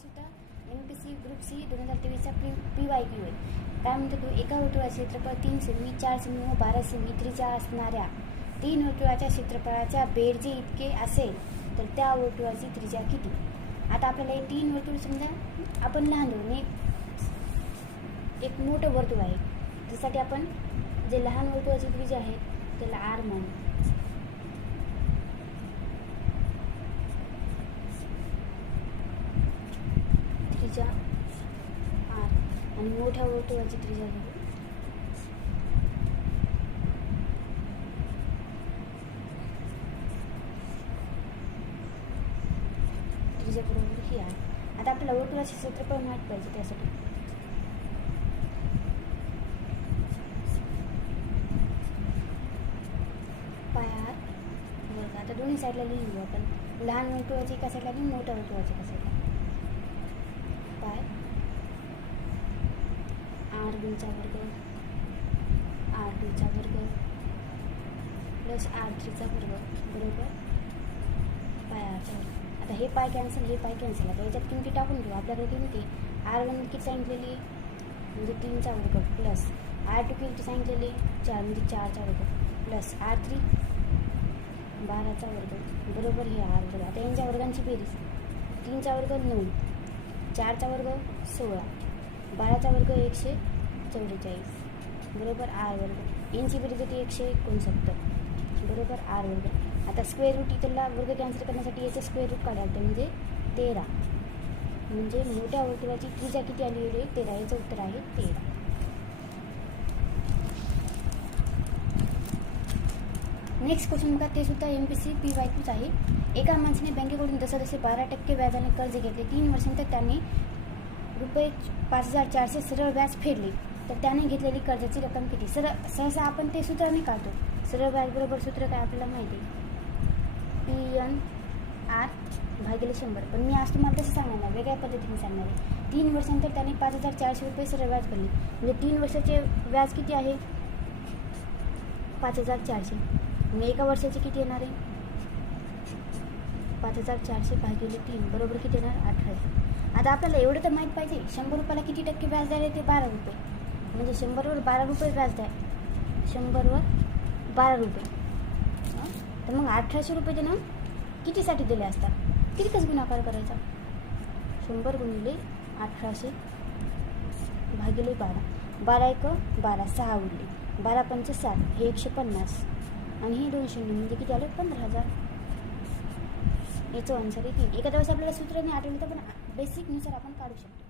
सुद्धा MPSC group C 2023चा PYQ आहे. काय म्हणतो तो, एका वर्तुळाचे क्षेत्रफळ 3 सेमी 4 सेमी व 12 सेमी त्रिज्या असणाऱ्या 3 वर्तुळाच्या क्षेत्रफळाच्या बेरजे इतके असेल तर त्या वर्तुळाची त्रिज्या किती. आता आपल्याला हे 3 वर्तुळ समजा आपण लहान धरून एक मोठं वर्तुळ आहे, त्यासाठी आपण जे लहान वर्तुळाची त्रिज्या आहे त्याला R म्हणू. त्रिज्या R आणि मोठ्या वर्तुळाची त्रिज्या घेऊ त्रिज्या बरोबर ही आहे. आता आपल्याला वर्तुळाचे क्षेत्रफळ माहीत पाहिजे, त्यासाठी पाय R वर्ग. आता दोन्ही साईडला लिहून घेऊ आपण, लहान वर्तुळाची एका साईडला आणि मोठ्या वर्तुळाची एका साईडला. पाय R2चा वर्ग R2चा वर्ग प्लस R3चा वर्ग बरोबर पाय Rचा वर्ग. आता हे पाय कॅन्सल, हे पाय कॅन्सल. आता याच्यात किमती टाकून घेऊ. आपल्याकडे किमती R1 किती सांगितलेली म्हणजे 3चा वर्ग प्लस R2 किती सांगितलेली 4 म्हणजे 4चा वर्ग प्लस R3 12चा वर्ग बरोबर हे R वर्ग. आता यांच्या वर्गांची बेरीज 3चा वर्ग 9, 4चा वर्ग 16, 12चा वर्ग 144 बरोबर R वर्ग. यांची बेरीज होती 169 बरोबर R वर्ग. आता स्क्वेअर रूट इथला वर्ग कॅन्सल करण्यासाठी याचं स्क्वेअर रूट काढायला लागतं म्हणजे 13. म्हणजे मोठ्या वर्तुळाची त्रिज्या किती आली आहे 13. याचं उत्तर आहे 13. नेक्स्ट क्वेश्चन बघा, ते सुद्धा MPSC PYQच आहे. एका माणसाने बँकेकडून जसे 12% व्याजाने कर्ज घेतले, 3 वर्षांतर त्याने ₹5,400 सरळ व्याज फेडले, तर त्याने घेतलेली कर्जाची रक्कम किती. सहसा आपण ते सूत्राने काढतो. सरळ व्याज बरोबर सूत्र काय आपल्याला माहिती आहे, PNR/100. पण मी आज तुम्हाला तसं सांगणार नाही, वेगळ्या पद्धतीने सांगणार आहे. 3 वर्षांतर त्याने ₹5,400 सरळ व्याज भरले, म्हणजे 3 वर्षाचे व्याज किती आहे 5,400. मग एका वर्षाचे किती येणार आहे 5,400 भागिले 3 बरोबर किती येणार 18. आता आपल्याला एवढं तर माहीत पाहिजे, 100 रुपयाला किती टक्के व्याज द्यायला ते 12 रुपये. म्हणजे 100वर 12 रुपये व्याज द्या, 100वर 12 रुपये. तर मग 1800 रुपये देणं कितीसाठी दिले असतात, किती कसं गुणाकार करायचा 100 गुणिले 1800 भागिले 12. 12 1 12 6 उरले, 12 5 7 हे 150 आणि हे 200 म्हणजे किती आलं 15,000. याचं आन्सर आहे 3. एखाद्या वेळेस आपल्याला सूत्र नाही आठवलं तर पण बेसिकनुसार आपण काढू शकतो.